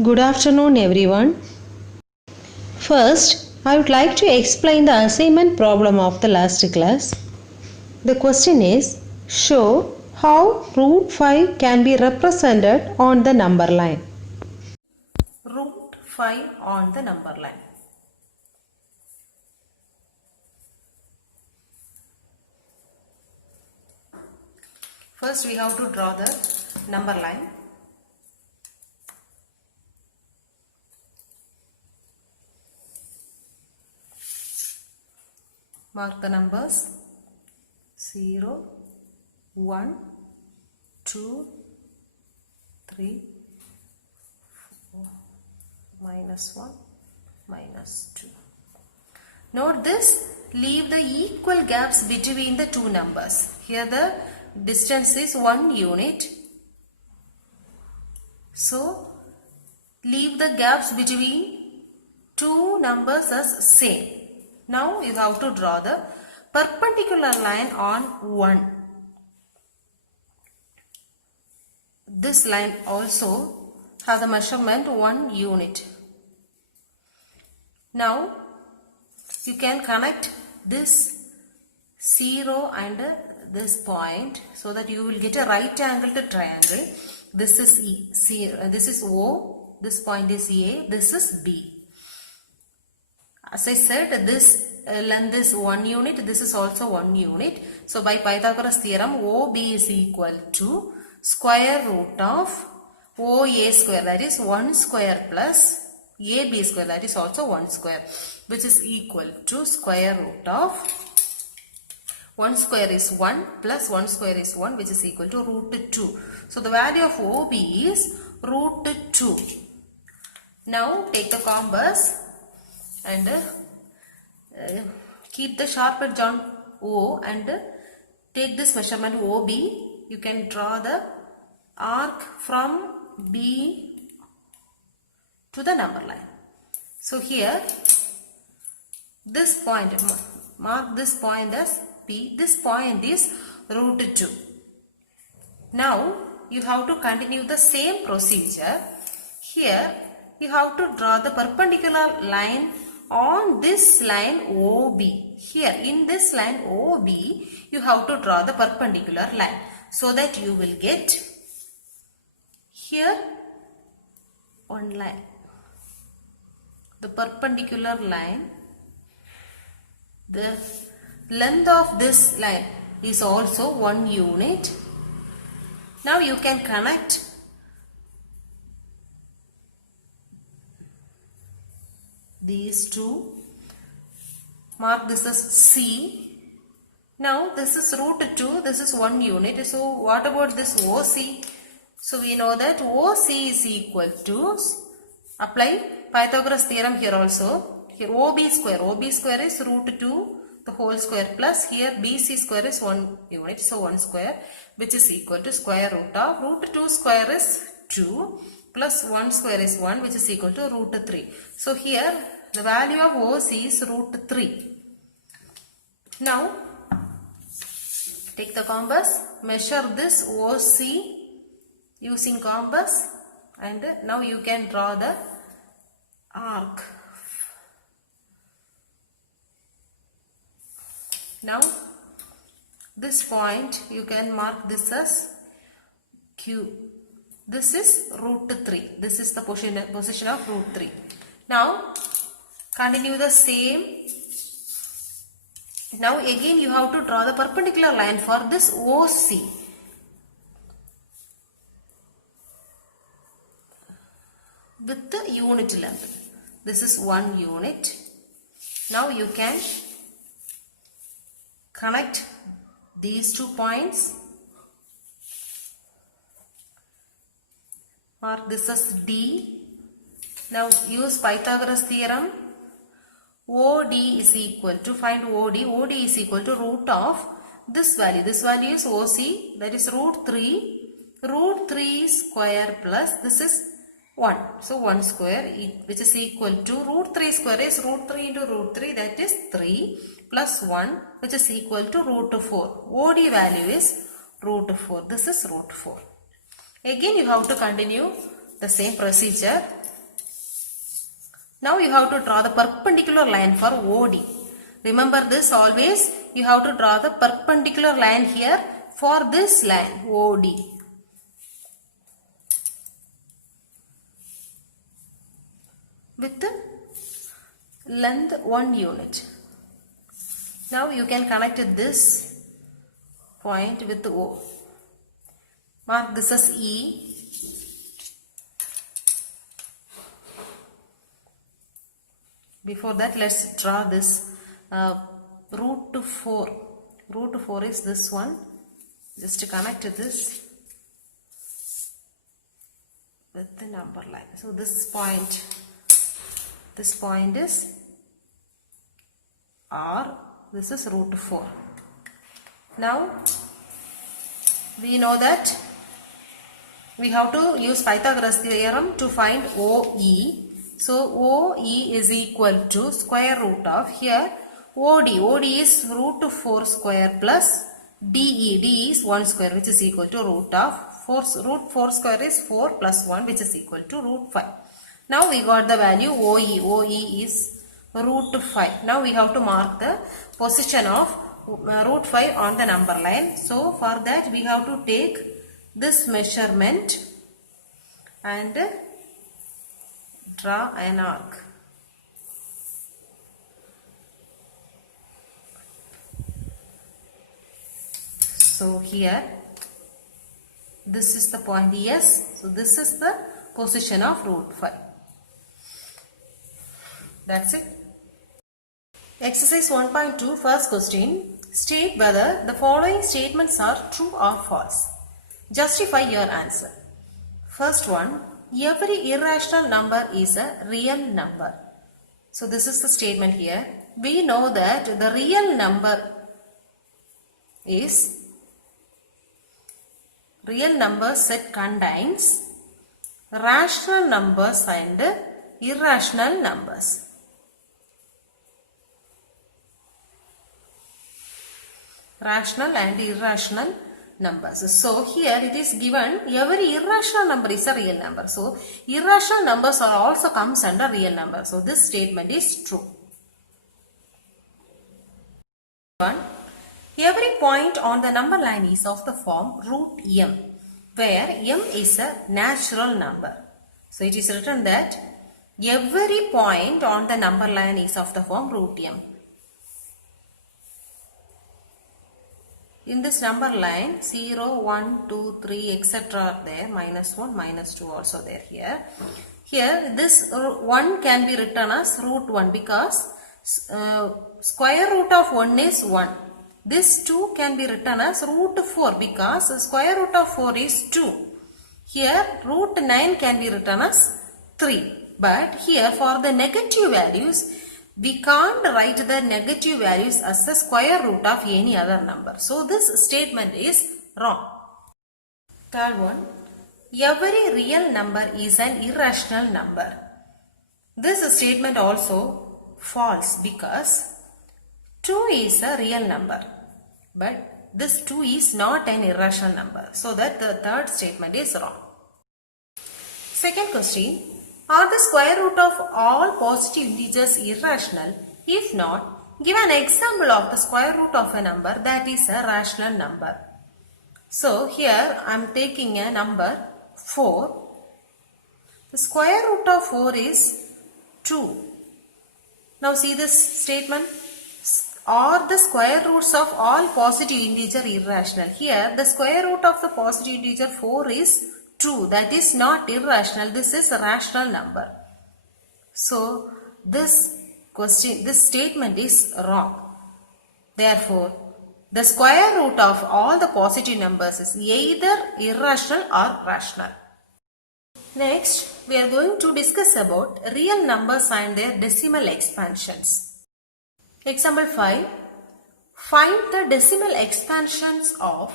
Good afternoon, everyone. First, I would like to explain the assignment problem of the last class. The question is, show how root 5 can be represented on the number line. Root 5 on the number line. First we have to draw the number line. Mark the numbers 0, 1, 2, 3, 4, -1, -2. Note this, leave the equal gaps between the two numbers. Here the distance is 1 unit. So, leave the gaps between two numbers as same. Now, you have to draw the perpendicular line on 1. This line also have the measurement 1 unit. Now, you can connect this 0 and this point so that you will get a right angled triangle. This is this is O, this point is A, this is B. As I said, this length is 1 unit, this is also 1 unit. So by Pythagoras theorem, OB is equal to square root of OA square, that is 1 square plus AB square, that is also 1 square, which is equal to square root of 1 square is 1 plus 1 square is 1, which is equal to root 2. So the value of OB is root 2. Now take the compass and keep the sharp edge on O and take this measurement OB. You can draw the arc from B to the number line. So here, this point, mark this point as P. This point is root 2. Now, you have to continue the same procedure. Here, you have to draw the perpendicular line on this line OB. Here, in this line OB, you have to draw the perpendicular line so that you will get here one line. The perpendicular line, the length of this line is also 1 unit. Now you can connect these two. Mark this as C. Now this is root 2, this is 1 unit. So what about this OC? So we know that OC is equal to, apply Pythagoras theorem here also. Here OB square is root 2 the whole square plus here BC square is 1 unit. So 1 square, which is equal to square root of root 2 square is 2 plus 1 square is 1, which is equal to root 3. So here the value of OC is root 3. Now take the compass, measure this OC using compass, and now you can draw the arc. Now this point you can mark this as Q. This is root 3. This is the position of root 3. Now continue the same. Now again you have to draw the perpendicular line for this OC. With the unit length. This is 1 unit. Now you can connect these 2 points. Mark this as D. Now use Pythagoras theorem. OD is equal to, find OD. OD is equal to root of this value. This value is OC, that is root 3. Root 3 square plus this is 1. So 1 square, which is equal to root 3 square is root 3 into root 3, that is 3 plus 1, which is equal to root 4. OD value is root 4. This is root 4. Again you have to continue the same procedure. Now you have to draw the perpendicular line for OD. Remember this always, you have to draw the perpendicular line here for this line OD. With the length 1 unit. Now you can connect this point with the O. Mark this as E. Before that, let's draw this root 4. Root 4 is this one. Just to connect this with the number line. So this point is R. This is root 4. Now we know that we have to use Pythagoras theorem to find OE. So OE is equal to square root of here OD. OD is root 4 square plus DE. DE is 1 square, which is equal to root of 4. Root 4 square is 4 plus 1, which is equal to root 5. Now we got the value OE. OE is root 5. Now we have to mark the position of root 5 on the number line. So for that we have to take this measurement and draw an arc. So here this is the point S. So this is the position of root 5. That's it. Exercise 1.2, first question. State whether the following statements are true or false. Justify your answer. First one, every irrational number is a real number. So this is the statement here. We know that the real number set contains rational numbers and irrational numbers. Rational and irrational numbers. So here it is given every irrational number is a real number. So irrational numbers are also comes under real number. So this statement is true. One, every point on the number line is of the form root m, where m is a natural number. So it is written that every point on the number line is of the form root m. In this number line 0, 1, 2, 3 etc. are there, minus 1, minus 2 also there here. Here this 1 can be written as root 1 because square root of 1 is 1. This 2 can be written as root 4 because square root of 4 is 2. Here root 9 can be written as 3. But here for the negative values, we can't write the negative values as the square root of any other number. So this statement is wrong. Third one, every real number is an irrational number. This statement also false because 2 is a real number, but this 2 is not an irrational number. So that the third statement is wrong. Second question, are the square root of all positive integers irrational? If not, give an example of the square root of a number that is a rational number. So here I am taking a number 4. The square root of 4 is 2. Now see this statement. Are the square roots of all positive integer irrational? Here the square root of the positive integer 4 is 2. That is not irrational. This is a rational number. So this statement is wrong. Therefore, the square root of all the positive numbers is either irrational or rational. Next, we are going to discuss about real numbers and their decimal expansions. Example 5. Find the decimal expansions of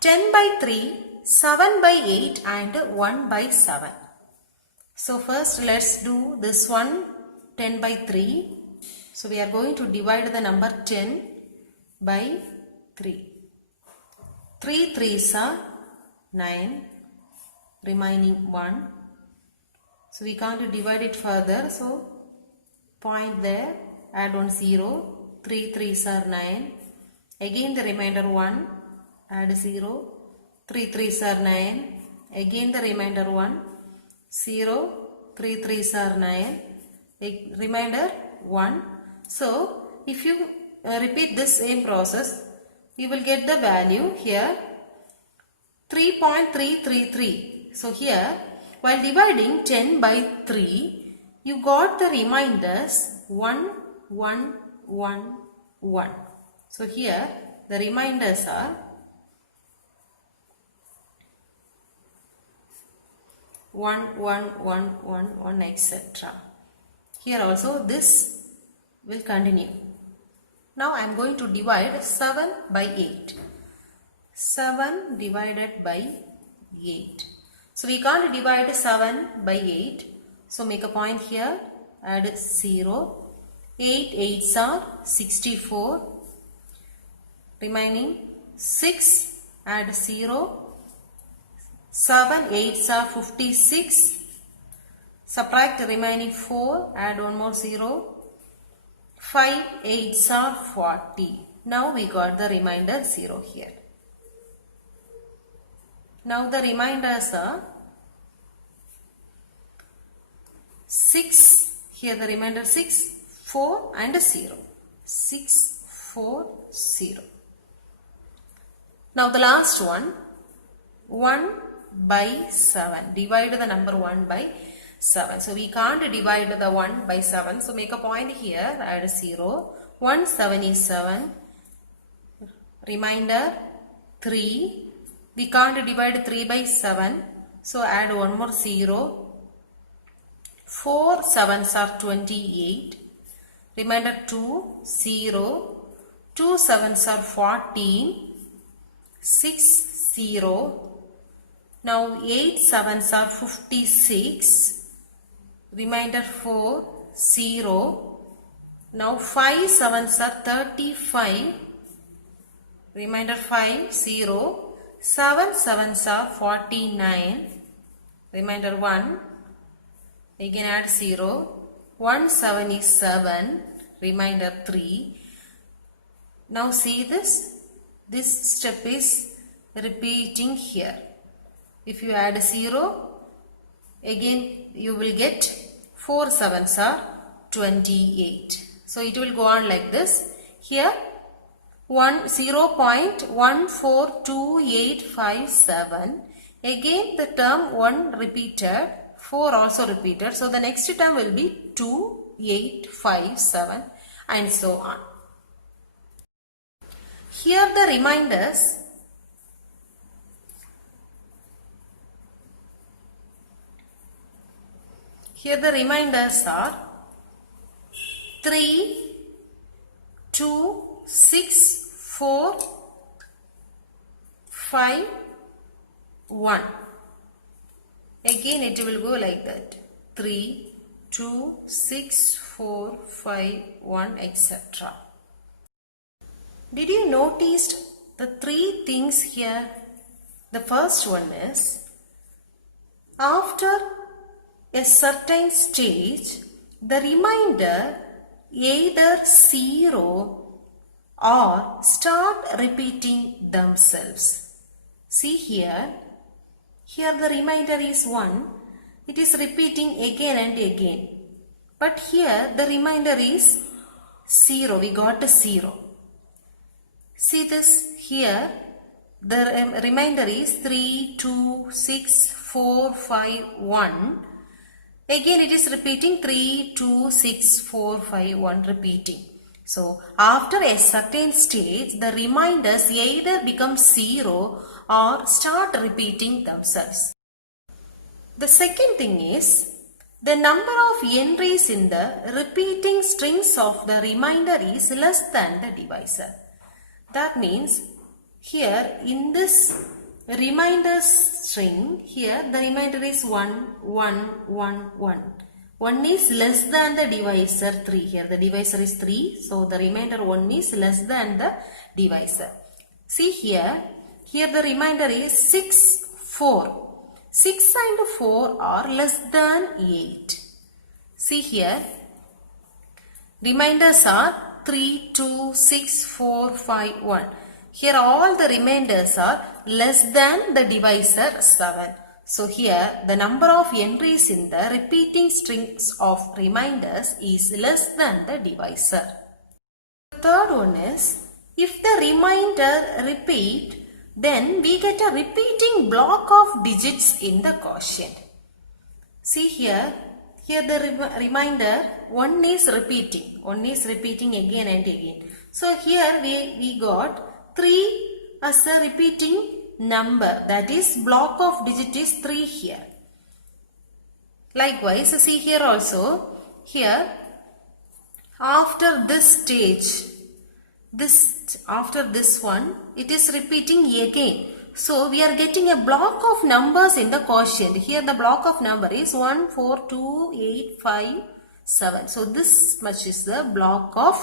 10 by 3, 7 by 8 and 1 by 7. So first let's do this one, 10 by 3. So we are going to divide the number 10 by 3. 3 3s are 9, remaining 1. So we can't divide it further. So point there, add 1 0, 3 3s are 9, again the remainder 1, add 0, 3 3s are 9, again the remainder 1, 0, 3 3s are 9, remainder 1. So if you repeat this same process, you will get the value here 3.333. So here, while dividing 10 by 3, you got the reminders 1, 1, 1, 1. So here, the reminders are 1, 1, 1, 1, 1, etc. Here also this will continue. Now I am going to divide 7 by 8. 7 divided by 8. So we can't divide 7 by 8. So make a point here. Add 0. 8 8s are 64. Remaining 6. Add 0. 7 8s are 56. Subtract the remaining 4. Add one more 0. 5 8s are 40. Now we got the remainder 0 here. Now the reminders are 6. Here the remainder 6, 4 and 0. 6, 4, 0. Now the last one, 1 by 7. Divide the number 1 by 7. So we can't divide the 1 by 7. So make a point here, add 0. 1 7 is 7. Remainder 3. We can't divide 3 by 7. So add one more 0. 4 7s are 28. Remainder 2, 0. 2 7s are 14. 6, 0. Now 8 7s are 56. Remainder 4, 0. Now 5 7s are 35. Remainder 5, 0. 7 7s are 49. Remainder 1. Again add 0. 1 7 is 7. Remainder 3. Now see this. This step is repeating here. If you add 0, again you will get 4 7s are 28. So it will go on like this. Here 0.142857. Again the term 1 repeated, 4 also repeated. So the next term will be 2857 and so on. Here the reminders. Here the reminders are 3, 2, 6, 4, 5, 1. Again it will go like that. 3, 2, 6, 4, 5, 1, etc. Did you notice the 3 things here? The first one is, after a certain stage, the remainder either 0 or start repeating themselves. See here the remainder is 1. It is repeating again and again. But here the remainder is 0. We got a 0. See this here. The remainder is 3, 2, 6, 4, 5, 1. Again it is repeating 3, 2, 6, 4, 5, 1 repeating. So after a certain stage, the reminders either become 0 or start repeating themselves. The second thing is, the number of entries in the repeating strings of the remainder is less than the divisor. That means here in this remainder string, here the remainder is 1, 1, 1, 1. 1 is less than the divisor 3. Here the divisor is 3. So the remainder 1 is less than the divisor. See here the remainder is 6, 4. 6 and 4 are less than 8. See here, Reminders are 3, 2, 6, 4, 5, 1. Here all the reminders are less than the divisor 7. So here the number of entries in the repeating strings of reminders is less than the divisor. The third one is, if the remainder repeat, then we get a repeating block of digits in the quotient. See here the remainder 1 is repeating again and again. So here we got 3 as a repeating number, that is block of digit is 3 here. Likewise, see here also, here after this stage, after this one, it is repeating again. So we are getting a block of numbers in the quotient. Here the block of number is 1, 4, 2, 8, 5, 7. So this much is the block of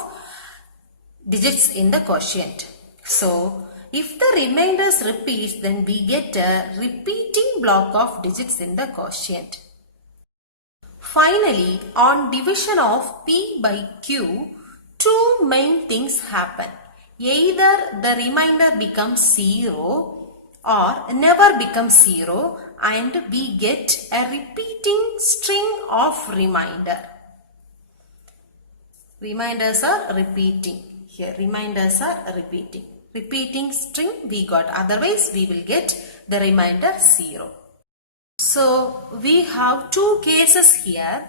digits in the quotient. So if the remainders repeat, then we get a repeating block of digits in the quotient. Finally, on division of P by Q, two main things happen. Either the remainder becomes 0 or never becomes 0, and we get a repeating string of remainder. Reminders are repeating. Here reminders are repeating. Repeating string we got. Otherwise we will get the remainder 0. So we have two cases here.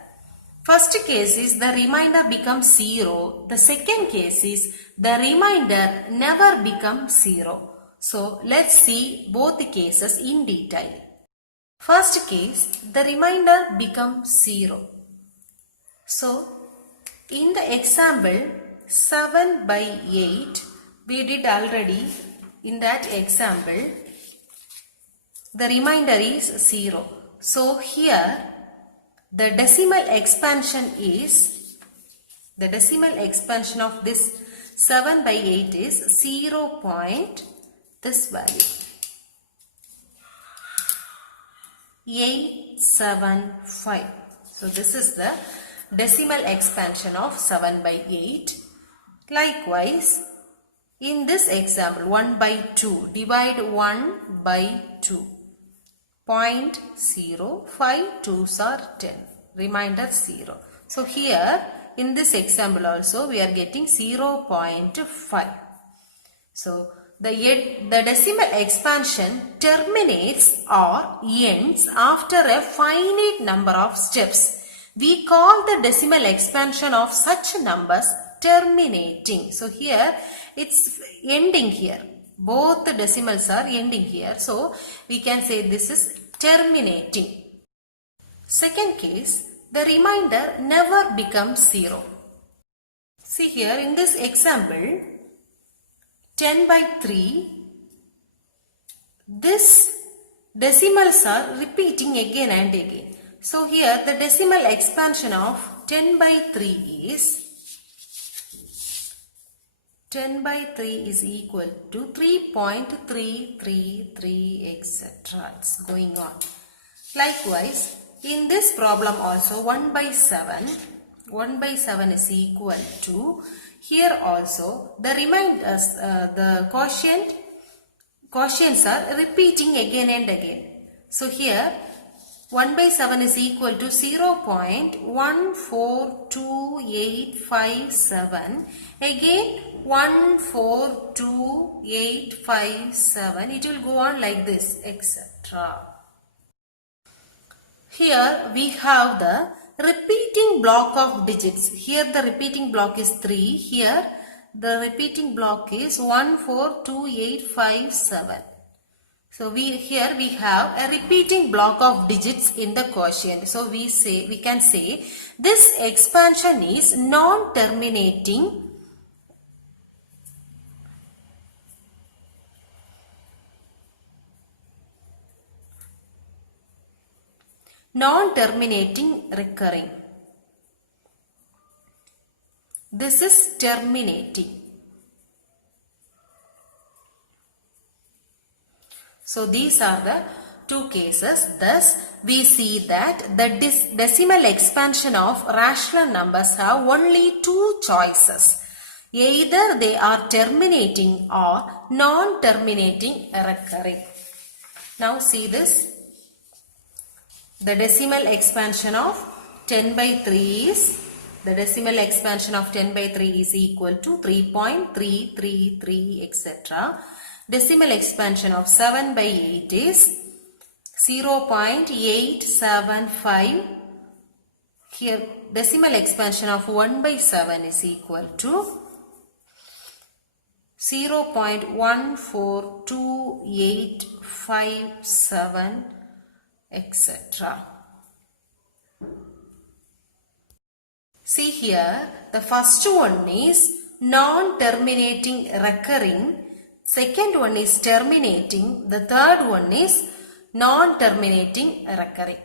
First case is the remainder becomes 0. The second case is the remainder never becomes 0. So let's see both the cases in detail. First case, the remainder becomes 0. So in the example 7 by 8, we did already in that example, the remainder is 0. So here the decimal expansion of this 7 by 8 is 0. This value 875. So this is the decimal expansion of 7 by 8. Likewise, in this example 1 by 2, divide 1 by 2. 0.0, 5 2s are 10, remainder 0. So here in this example also we are getting 0.5. So the decimal expansion terminates or ends after a finite number of steps. We call the decimal expansion of such numbers terminating. So here it's ending here. Both the decimals are ending here. So we can say this is terminating. Second case, the remainder never becomes 0. See here in this example, 10 by 3, this decimals are repeating again and again. So here the decimal expansion of 10 by 3 is 10 by 3 is equal to 3.333 etc. It's going on. Likewise, in this problem also 1 by 7 is equal to, here also the remainders, the quotients are repeating again and again. So here 1 by 7 is equal to 0.142857. Again 142857. It will go on like this, etc. Here we have the repeating block of digits. Here the repeating block is 3. Here the repeating block is 142857. So here we have a repeating block of digits in the quotient. So we can say this expansion is non-terminating recurring. This is terminating. So these are the two cases. Thus, we see that the decimal expansion of rational numbers have only two choices. Either they are terminating or non-terminating recurring. Now see this. The decimal expansion of 10 by 3 is, the decimal expansion of 10 by 3 is equal to 3.333, etc. Decimal expansion of 7 by 8 is 0.875. Here decimal expansion of 1 by 7 is equal to 0.142857, etc. See here, the first one is non-terminating recurring, second one is terminating, the third one is non-terminating recurring.